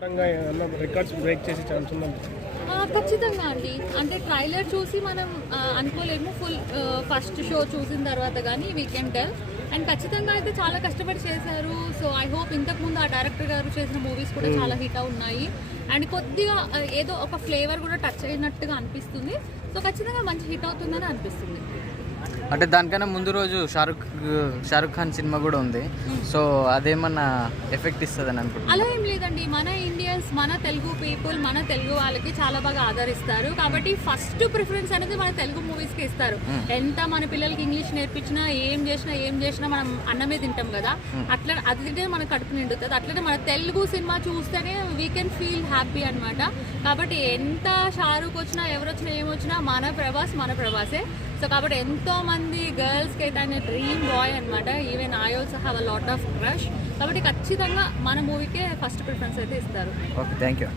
పరంగా ఏమన్నా records break చేసే ఛాన్స్ ఉందా? ఖచ్చితంగా అండి. అంటే ట్రైలర్ చూసి మనం అనుకోలేము, ఫుల్ ఫస్ట్ షో చూసిన తర్వాత కానీ వీ కెన్ టెల్. అండ్ ఖచ్చితంగా అయితే చాలా కష్టపడి చేశారు. సో ఐ హోప్ ఇంతకుముందు ఆ డైరెక్టర్ గారు చేసిన మూవీస్ కూడా చాలా హిట్ ఉన్నాయి. అండ్ కొద్దిగా ఏదో ఒక ఫ్లేవర్ కూడా టచ్ అయినట్టుగా అనిపిస్తుంది. సో ఖచ్చితంగా మంచి హిట్ అవుతుందని అనిపిస్తుంది. అంటే దానికన్నా ముందు రోజు షారుఖ్ ఖాన్ సినిమా కూడా ఉంది. సో అదేమన్నా ఎఫెక్ట్ ఇస్తుందని అనుకుంటున్నాను. అలా ఏం లేదండి. మన ఇండియన్స్, మన తెలుగు పీపుల్, మన తెలుగు వాళ్ళకి చాలా బాగా ఆదరిస్తారు. కాబట్టి ఫస్ట్ ప్రిఫరెన్స్ అనేది మన తెలుగు మూవీస్కి ఇస్తారు. ఎంత మన పిల్లలకి ఇంగ్లీష్ నేర్పించినా ఏం చేసినా మనం అన్నమే తింటాం కదా. అట్లా అది తింటే మన కడుపు నిండుతుంది. అట్లనే మన తెలుగు సినిమా చూస్తేనే వీ కెన్ ఫీల్ హ్యాపీ అనమాట. కాబట్టి ఎంత షారుఖ్ వచ్చినా ఎవరు వచ్చినా ఏమొచ్చినా మన ప్రభాసే. సో కాబట్టి ఎంతో మంది గర్ల్స్కి అయితే ఆయన డ్రీమ్ బాయ్ అనమాట. Even I also have a lot of crush. కాబట్టి ఖచ్చితంగా మన మూవీకే ఫస్ట్ ప్రిఫరెన్స్ అయితే ఇస్తారు. Okay, thank you.